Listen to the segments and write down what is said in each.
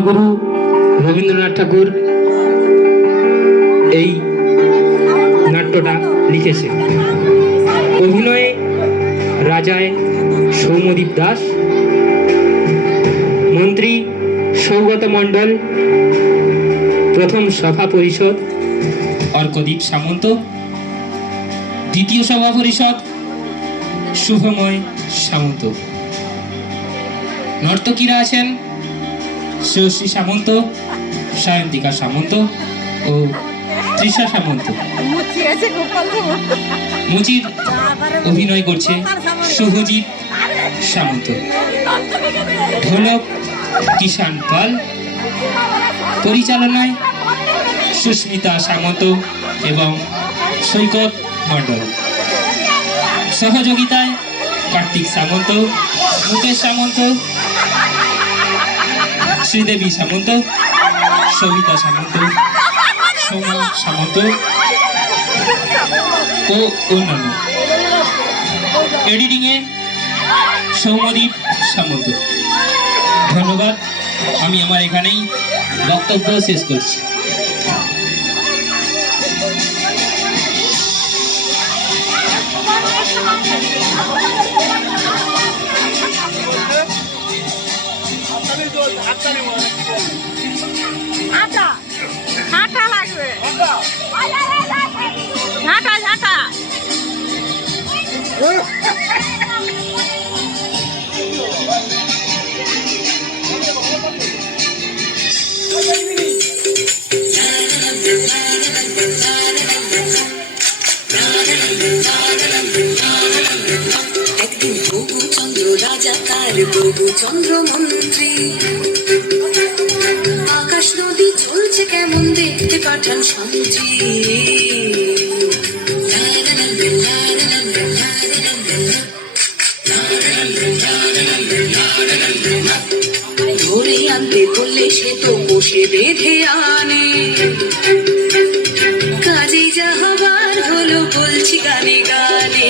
কবিগুরু রবীন্দ্রনাথ ঠাকুর এই নাট্যটা লিখেছেন। অভিনয়ে রাজায় সৌম্যদীপ দাস, মন্ত্রী সৌগত মণ্ডল, প্রথম সভা পরিষদ অর্কদীপ সামন্ত, দ্বিতীয় সভা পরিষদ শুভময় সামন্ত। নর্তকীরা আছেন শ্রেয়শ্রী সামন্ত, সায়ন্তিকা সামন্ত ও তৃষা সামন্ত। মুচির অভিনয় করছে শুভজিৎ সামন্ত। ঢোলক কিষান পাল, পরিচালনায় সুস্মিতা সামন্ত এবং সৈকত মণ্ডল। সহযোগিতায় কার্তিক সামন্ত, মুকেশ সামন্ত, শ্রীদেবী সামন্ত, সবিতা সামন্ত, সোমা সামন্ত ও অন্যান্য। এডিটিংয়ে সৌম্যদীপ সামন্ত। ধন্যবাদ। আমি আমার এখানেই বক্তব্য শেষ করছি। ঝাঁটা লাগবে, ঝাঁটা ঝাঁটা। একদিন বঙ্গচন্দ্র রাজা তার বঙ্গচন্দ্র মন্ত্রী, আকাশ নদী চলছে কেমন দেখতে পাঠান সন্ত্রী। ধরে আনতে বললে সে তো বসে বেঁধে আনে, কাজেই যাহাবার হলো বলছি গানে গানে।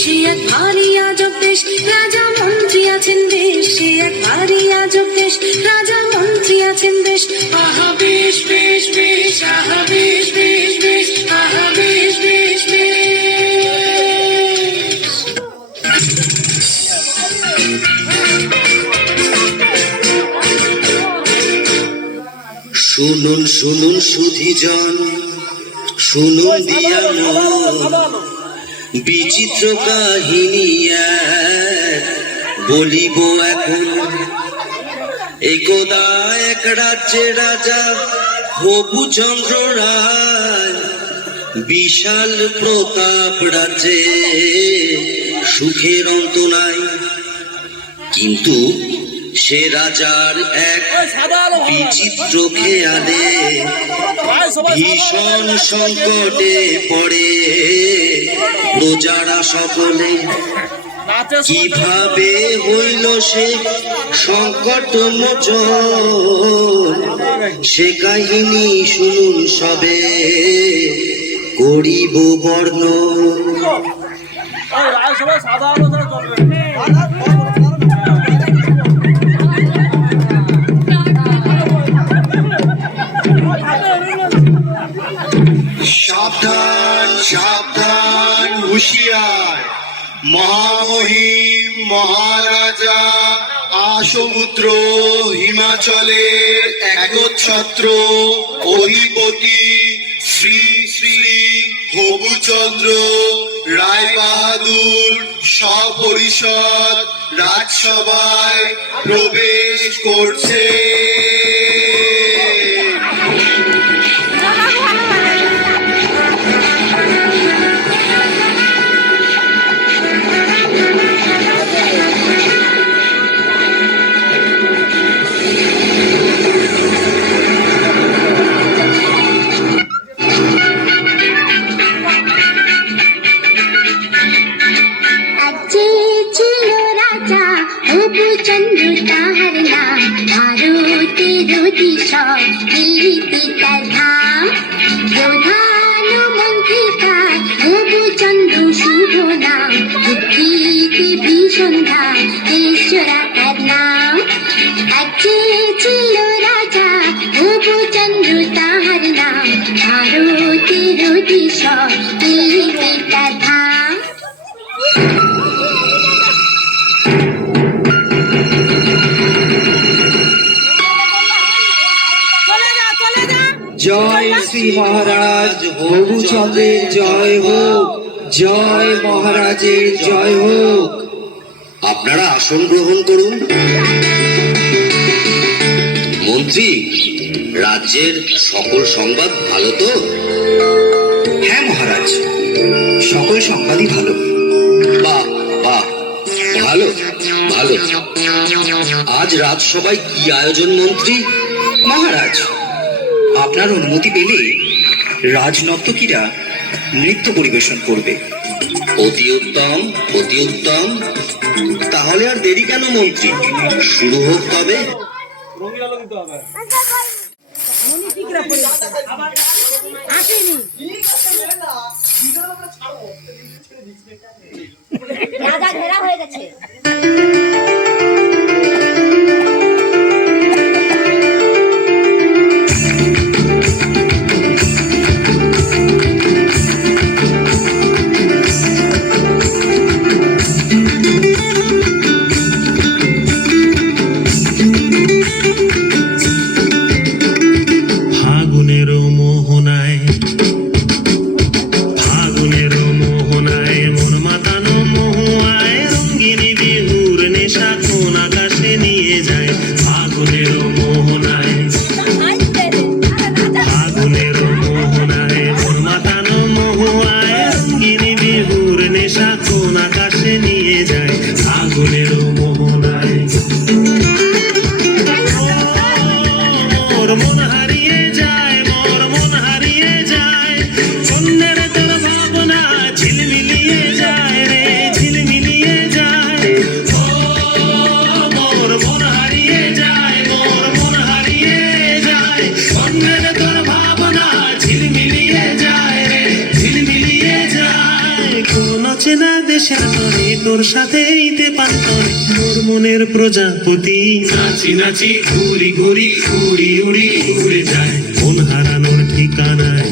সে এক ভারী আজব দেশ, রাজা মন্ত্রী আছেন বেশ, সে এক ভারী আজব দেশ, রাজা মন্ত্রী আছেন বেশ। আহা বেশ বেশ বেশ, আহা বেশ বেশ বেশ, আহা বেশ বেশ বেশ। শুনুন শুনুন সুধীজন, শুনুন দিয়া মন, বিচিত্র কাহিনী এক বলিব এখন। একদা এক রাজ্যে রাজা হবুচন্দ্র রায়, বিশাল প্রতাপ রাজ্যে সুখের অন্ত নাই। কিন্তু সে রাজার এক বিচিত্র খেয়ালে ভীষণ সংকটে পড়ে প্রজারা সকলে। কিভাবে হইল সে সংকট মোচন, সে কাহিনী শুনুন সবে করিব বর্ণন। সাবধান সাবধান হুঁশিয়ার, মহামহিম মহারাজা আসমুদ্র হিমাচলের একচ্ছত্র অধিপতি শ্রী শ্রী হবুচন্দ্র রায় বাহাদুর সপরিষদ রাজসভায় প্রবেশ করছে। হবুচন্দ্র তাহার নাম, ভারতের দিশা দিল্লিতে তার ধাম। প্রধানমন্ত্রী তার হবুচন্দ্র শুভ নাম, বুদ্ধিতে ভীষণ ধাম, ঈশ্বরা তার নাম। কিশোর দিল্লিতে তার ধাম। জয় শ্রী মহারাজ হবুচন্দ্রের জয় হোক, জয় মহারাজের জয় হোক। আপনারা আসন গ্রহণ করুন। মন্ত্রী, রাজ্যের সকল সংবাদ ভালো তো? হ্যাঁ মহারাজ, সকল সংবাদই ভালো। বাহ বাহ, ভালো ভালো। আজ রাজসভায় কি আয়োজন মন্ত্রী? মহারাজ, আপনার অনুমতি পেলে রাজনর্তকীরা নৃত্য পরিবেশন করবে। অতি উত্তম, অতি উত্তম। তাহলে আর দেরি কেন মন্ত্রী, শুরু হোক তবে। রাজা ঘেরা হয়ে গেছে। ফাগুনের মোহনায়, ফাগুনের মোহনায় মন মাতানো মহুয়ায় রঙ্গিনী বিহুর নেশা কোন আকাশে নিয়ে যায়। ফাগুনের মোহনায়, ফাগুনের মোহনায় মন মাতানো মহুয়ায় রঙ্গিনী বিহুর নেশা কোন আকাশে নিয়ে যায়। ফাগুনের মোহনায় মোর মন হারিয়ে যায়, মোর মন হারিয়ে যায়। কন্যের তোর ভাবনা ঝিলমিলিয়ে যায় রে, ঝিলমিলিয়ে যায়। ও মোর মন হারিয়ে যায়, মোর মন হারিয়ে যায়। কন্যের তোর ভাবনা ঝিলমিলিয়ে যায় রে, ঝিলমিলিয়ে যায়। কোন চেনা দেশের তরে তোর সাথে ইতে পান্তরে মোর মনের প্রজাপতি নাচি নাচি ঘুরি ঘুরি উড়ি উড়ি উড়ে যায় মন হারানোর ঠিকানায়।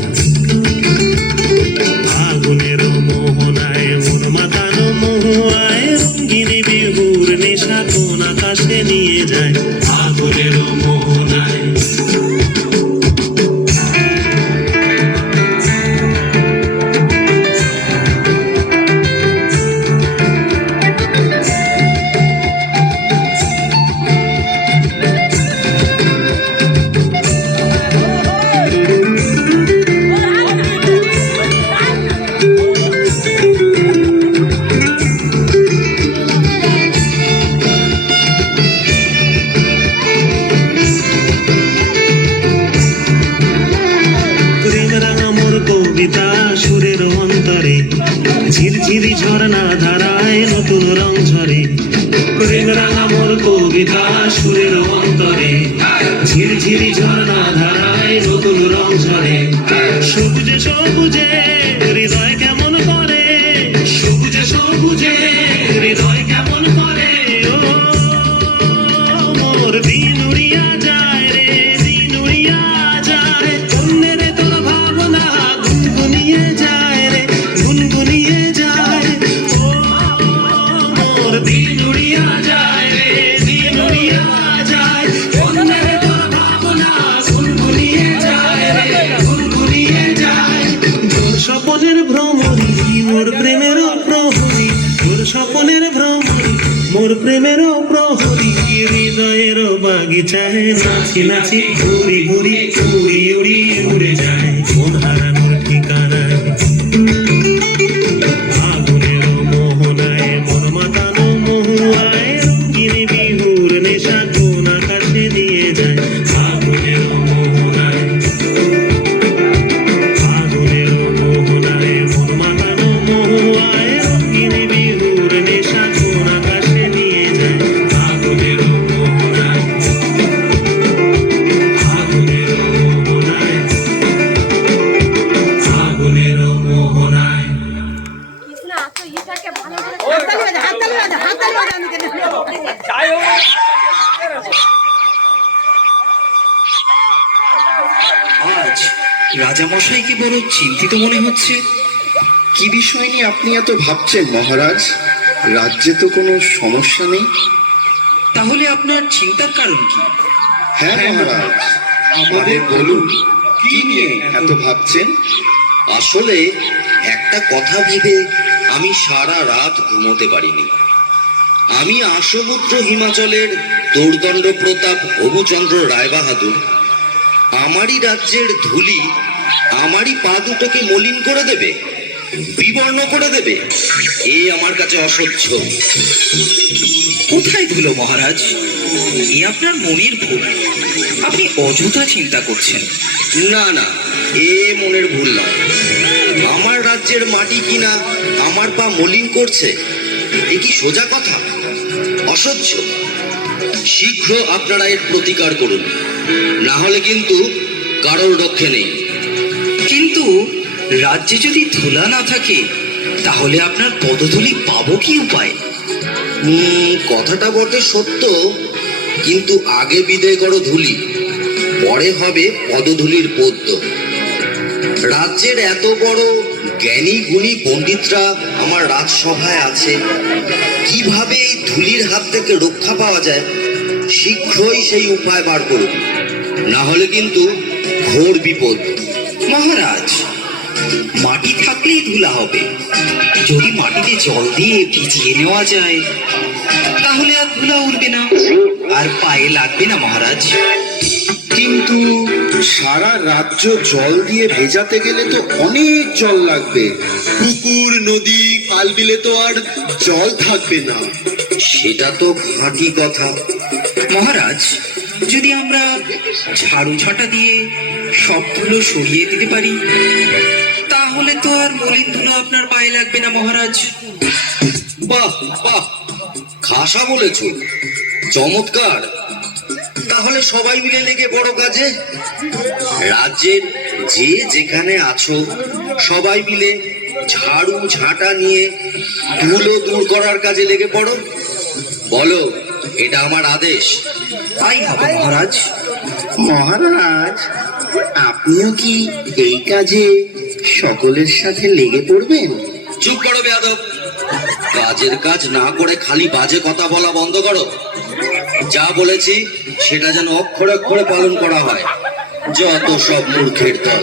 ফাগুনের মোহনায় মন মাতানো মহুয়ায় রঙ্গিনী বিহুর নেশা কোন আকাশে নিয়ে যায়। ফাগুনের মোহনায় কবিতা সুরের অন্তরে ঝিরঝিরি ঝর্ণা ধারায় নতুন রং ঝরে। প্রেম রাঙা মোর কবিতা সুরের অন্তরে ঝিরঝিরি ঝর্ণা ধারায় নতুন রং ঝরে। সবুজে সবুজে হৃদয় কেমন করে, সবুজে সবুজে হৃদয় কেমন করে। ও মোর দিন উড়িয়া যায় রে, দিন উড়িয়া যায়। কন্যের তোর ভাবনা গুনগুনিয়ে যায় রে, গুনগুনিয়ে যায়। ও মোর দিন উড়িয়া যায় রে, দিন উড়িয়া যায়। কন্যের তোর ভাবনা গুনগুনিয়ে যায় রে, গুনগুনিয়ে যায়। তোর স্বপনের ভ্রমরি মোর প্রেমের প্রহরী, তোর স্বপনের ভ্রমরি মোর প্রেমের প্রহরী। হৃদয়ের বাগিচায় নাচি নাচি ঘুরি ঘুরি উড়ি উড়ি উড়ে যায় মন হারানোর ঠিকানায়। ফাগুনের মোহনায় মন মাতানো মহুয়ায় রঙ্গিনী বিহুর নেশা কোন আকাশে নিয়ে যায়। ফাগুনের মোহনায়, ফাগুনের মোহনায় মন মাতানো মহুয়ায় রঙ্গিনী বিহুর নেশা কোন আকাশে নিয়ে যায়। ফাগুনের মোহনায়, ফাগুনের মোহনায়, ফাগুনের মোহনায়। আজ রাজামশাইকে বড় চিন্তিত মনে হচ্ছে। কি বিষয় নিয়ে আপনি এত ভাবছেন মহারাজ? রাজ্যে তো কোনো সমস্যা নেই। তাহলে আপনার চিন্তার কারণ কি? হ্যাঁ মহারাজ, আমাদের বলুন, কি নিয়ে এত ভাবছেন? আসলে একটা কথা ভেবে আমি সারা রাত ঘুমোতে পারিনি। আমি আসমুদ্র হিমাচলের দোর্দণ্ড প্রতাপ হবুচন্দ্র রায়বাহাদুর আমারই রাজ্যের ধুলি আমারই পা দুটোকে মলিন করে দেবে, বিবর্ণ করে দেবে, এই আমার কাছে অসহ্য। কোথায় ধুলো মহারাজ? এ আপনার মনের ভুল। আপনি অযথা চিন্তা করছেন। না না, এ মনের ভুল নয়। আমার রাজ্যের মাটি কিনা আমার পা মলিন করছে, এ কি সোজা কথা? অসহ্য। শীঘ্র আপনারা এর প্রতিকার করুন, না হলে কিন্তু কারোর রক্ষে নেই। কিন্তু রাজ্যে যদি ধুলা না থাকে তাহলে আপনার পদধূলি পাবো কি উপায়? কথাটা বটে সত্য, কিন্তু আগে বিদায় করো ধুলি, পরে হবে পদধূলির পদ্য। রাজ্যের এত বড় জ্ঞানী গুণী পণ্ডিতরা আমার রাজসভায় আছে, কিভাবে এই ধুলির হাত থেকে রক্ষা পাওয়া যায় শীঘ্রই সেই উপায় বার করুন, না হলে কিন্তু ঘোর বিপদ। মহারাজ, মাটি থাকলেই ধুলা হবে। যদি মাটিতে জল দিয়ে ভিজিয়ে নেওয়া যায় তাহলে আর ধুলা উড়বে না, আর পায়ে লাগবে না মহারাজ। কিন্তু সারা রাজ্য জল দিয়ে ভেজাতে গেলে তো অনেক জল লাগবে। পুকুর, নদী, খাল বিলে তো আর জল থাকবে না। সেটা তো খাঁটি কথা। মহারাজ, যদি আমরা ঝাড়ু ঝাঁটা দিয়ে সব ধুলো সরিয়ে দিতে পারি তাহলে তো আর মলিন ধুলো আপনার পায়ে লাগবে না মহারাজ। বাহ বাহ, খাসা বলেছ, চমৎকার। তাহলে সবাই মিলে লেগে বড় কাজে। রাজ্যের যে যেখানে আছো সবাই মিলে ঝাড়ু ঝাঁটা নিয়ে ধুলো দূর করার কাজে লেগে পড়ো। বলো, এটা আমার আদেশ। তাই হবে মহারাজ। মহারাজ, আপনিও কি এই কাজে সকলের সাথে লেগে পড়বেন? চুপ করো বেয়াদব। কাজের কাজ না করে খালি বাজে কথা বলা বন্ধ করো। যা বলেছি সেটা যেন অক্ষরে অক্ষরে পালন করা হয়। যত সব মূর্খের দল।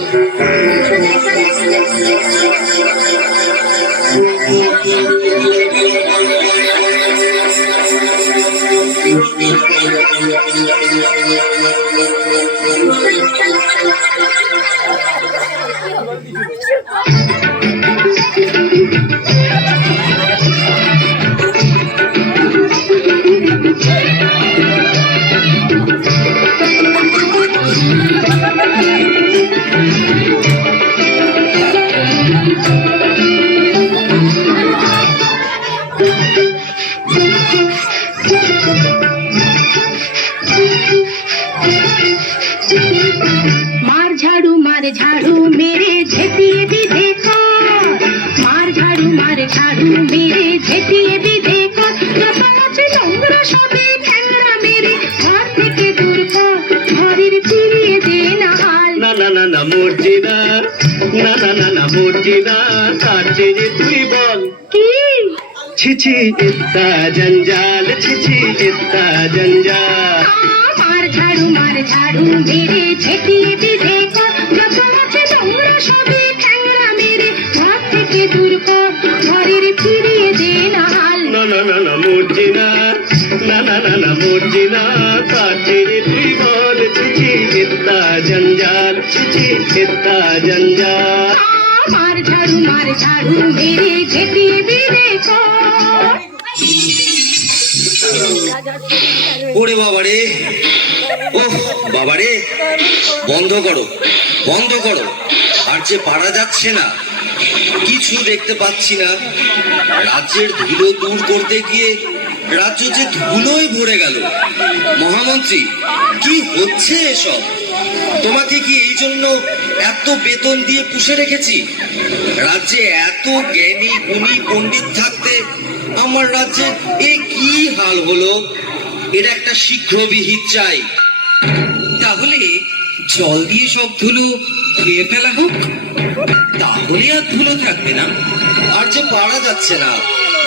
मार झाड़ू मेरे झेतिए भी देखो, मार झाड़ू मेरे झेतिए भी देखो, যত আছে নোংরা সবে ঠ্যাংরা মেরে ঘর থেকে দূর কর, ঘরের ফিরিয়ে দে না হাল। না না না না মরছি না, না না না না মরছি না, তার চেয়ে তুই বল কি ছিছি ইত্তা জঞ্জাল, ছিছি ইত্তা জঞ্জাল। মার ঝাড়ু মেরে ঝেঁটিয়ে भी देखो, যত আছে নোংরা সবে ঠ্যাংরা মেরে ঘর থেকে দূর কর, ঘরের ফিরিয়ে দে না হাল। না না না না মরছি না, না না না না মরছি না, তার চেয়ে তুই বল ছিছি ইত্তা জঞ্জাল, ছিছি ইত্তা জঞ্জাল। मार झाड़ू मेरे झेतिए भी देखो। ওরে বাবারে, ওহ বাবারে, বন্ধ করো বন্ধ করো। আর যে পারা যাচ্ছে না, কিছু দেখতে পাচ্ছি না। রাজ্যের ধুলো দূর করতে গিয়ে রাজ্য যে ধুলোয় ভরে গেল। মহামন্ত্রী, কি হচ্ছে এসব? তোমাকে কি এই জন্য এত বেতন দিয়ে পুষে রেখেছি? রাজ্যে এত জ্ঞানী গুণী পণ্ডিত থাকতে আমার রাজ্যে এ কি হাল হলো? এটা একটা শীঘ্র বিহিত চাই। তাহলে জল দিয়ে সব ধুলো খেয়ে ফেলা হোক, তাহলে আর ধুলো থাকবে না। আর যে পারা যাচ্ছে না,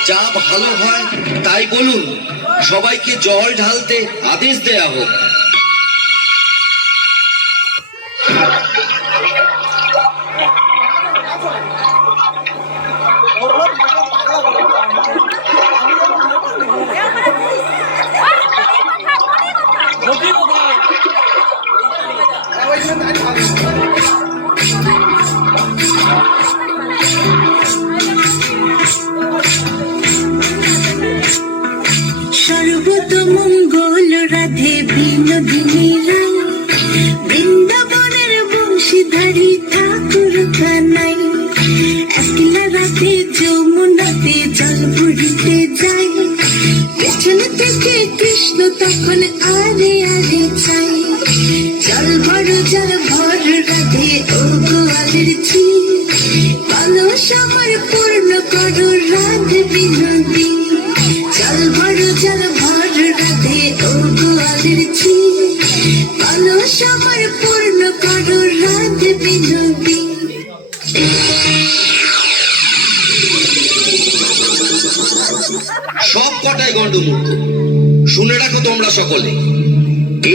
যা ভালো হয় তাই বলুন, সবাইকে জল ঢালতে আদেশ দেয়া হোক। সর্বতমঙ্গল রাধে বিনোদিনী রায়, বৃন্দাবনের বংশীধারী ঠাকুর কানাই, একলা রাতে যমুনাতে জল ভরিতে যায়, পেছন থেকে কৃষ্ণ তখন আরে আরে চাই, জল ভর রাধে ও গোয়ালের ছি, কলস আমার পূর্ণ করো রাধে বিনোদী, জল ভর রাধে ও গোয়ালের ছি, কলস আমার পূর্ণ করো রাধে বিনোদী। সব কটাই গন্ডমূর্খ, শুনে রাখো তোমরা সকলে,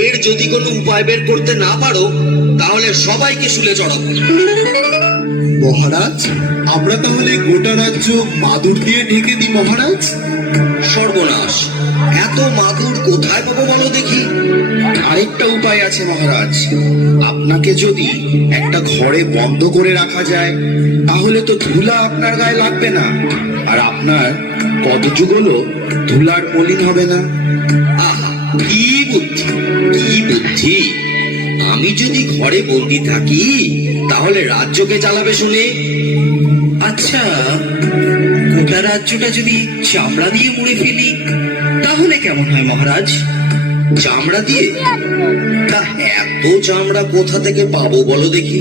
এর যদি কোনো উপায় বের করতে না পারো তাহলে সবাইকে শুলে চড়াবো। মহারাজ, আমরা তাহলে গোটা রাজ্য মাদুর দিয়ে ঢেকে দিই মহারাজ। সর্বনাশ, এত মাদুর কোথায় পাবো বলো দেখি? আরেকটা উপায় আছে মহারাজ, আপনাকে যদি একটা ঘরে বন্ধ করে রাখা যায় তাহলে তো ধুলা আপনার গায়ে লাগবে না, আর আপনার পদযুগলও ধুলার মলিন হবে না। আহা, কি বুদ্ধি, কি বুদ্ধি! আমি যদি ঘরে বন্দি থাকি তাহলে রাজ্যকে চালাবে শুনে? আচ্ছা, গোটা রাজ্যটা যদি চামড়া দিয়ে মুড়ে ফেলি তাহলে কেমন হয় মহারাজ? চামড়া দিয়ে? তা এত চামড়া কোথা থেকে পাবো বলো দেখি?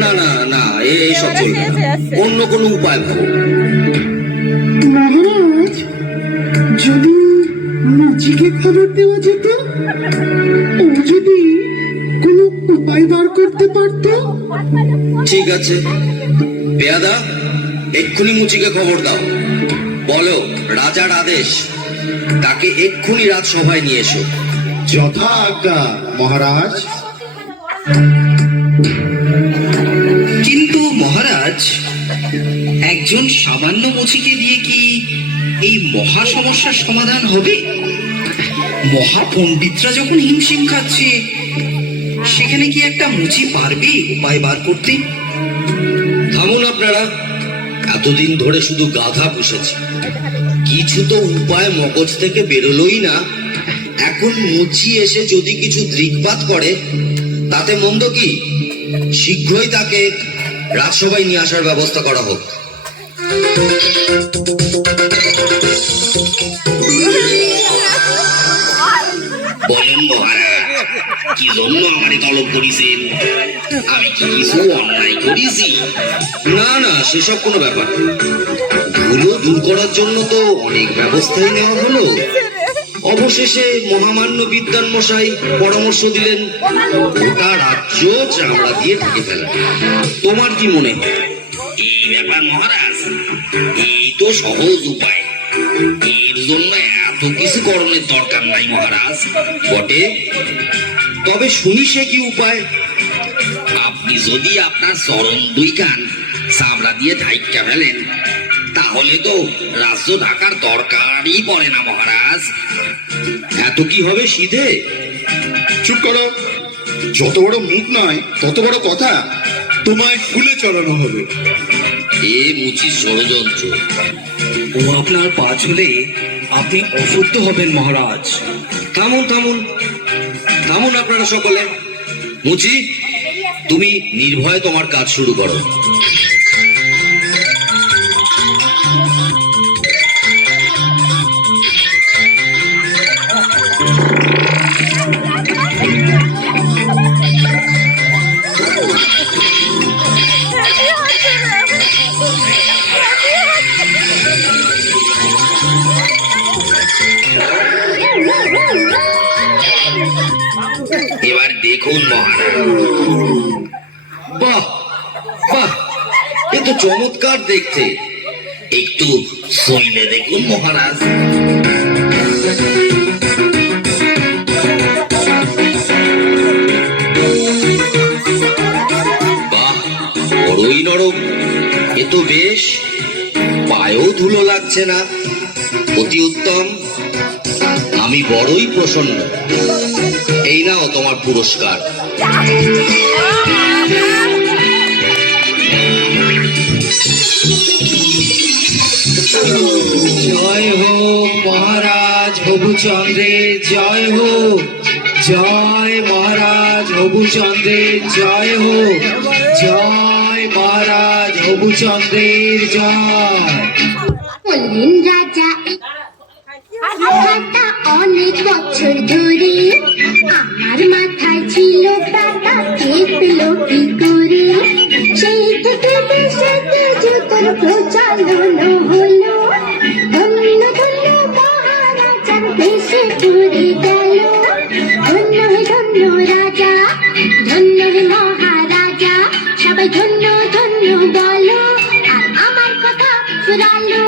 না না না, এসব চলবে না, অন্য কোনো উপায় ভাবো। মহারাজ, যদি মুচিকে খবর দেওয়া যেত, ও যদি কোনো উপায় বার করতে পারতো। ঠিক আছে, পেয়াদা, এক্ষুনি মুচিকে খবর দাও, বলো রাজার আদেশ, তাকে এক্ষুনি রাজসভায় নিয়ে এসো। যথা আজ্ঞা মহারাজ। কিন্তু মহারাজ, একজন সামান্য মুচিকে দিয়ে কি এই মহা সমস্যার সমাধান হবে? মহাপণ্ডিতরা যখন হিমশিম খাচ্ছে, সেখানে কি একটা মুচি পারবে উপায় বার করতে? থামুন আপনারা, এতদিন ধরে শুধু গাধা পুষেছি, কিছু তো উপায় মগজ থেকে বেরোলোই না। এখন মুচি এসে যদি কিছু দৃকপাত করে তাতে মন্দ কি? শীঘ্রই তাকে রাজসভায় নিয়ে আসার ব্যবস্থা করা হোক। বলেন মহারাজ, কি জন্য আমারে তলব করেছেন? আমি কি কিছু অন্যায় করেছি? না না, সেসব কোনো ব্যাপার না। ধুলো দূর করার জন্য তো অনেক ব্যবস্থাই নেওয়া হলো, অবশেষে মহামান্য বিদ্বান মশাই পরামর্শ দিলেন গোটা রাজ্য চামড়া দিয়ে ঢেকে ফেলা। তোমার কি মনে হয়? এই ব্যাপার মহারাজ, এই তো সহজ উপায়, এর জন্য এত কিছু করণের দরকার নাই মহারাজ। বটে, তবে শুনি সে কি উপায়? আপনি যদি আপনার চরণ দুই কান চামড়া দিয়ে ঢাইকা ফেলেন তাহলে তো রাজ্য ঢাকার দরকারই পড়ে না মহারাজ। এত কি হবে সিধে? চুপ করো, যত বড় মুখ নয় তত বড় কথা, তোমায় ফুলে চড়ানো হবে। এ মুচির ষড়যন্ত্র। ও আপনার পা ছুলে আপনি অশুদ্ধ হবেন মহারাজ। থামুন থামুন থামুন আপনারা সকলে। মুচি, তুমি নির্ভয়ে তোমার কাজ শুরু করো। এবার দেখুন মহারাজ, বাহ বাহ, এ তো চমৎকার দেখতে। একটু শৈলে দেখুন মহারাজ। বাহ, বড়ই নরম, এ তো বেশ, পায়েও ধুলো লাগছে না, অতি উত্তম। আমি বড়ই প্রসন্ন। এই নাও তোমার পুরস্কার। জয় হোক মহারাজ হবুচন্দ্রের জয় হোক, জয় মহারাজ হবুচন্দ্রের জয় হোক, জয় মহারাজ হবুচন্দ্রের জয়। বললেন রাজা কথা অনেক বছর ধরে আমার মাথায় ছিল টাকা পেলো কি করে, সেই থেকে দেশেতে যুদ্ধ প্রচলন হলো, ধন্য ধন্য মহারাজার দেশে ঘুরে গেল, ধন্য হে ধন্য রাজা, ধন্য হে মহারাজা, সবাই ধন্য ধন্য বলো, আর আমার কথা ফুরালো।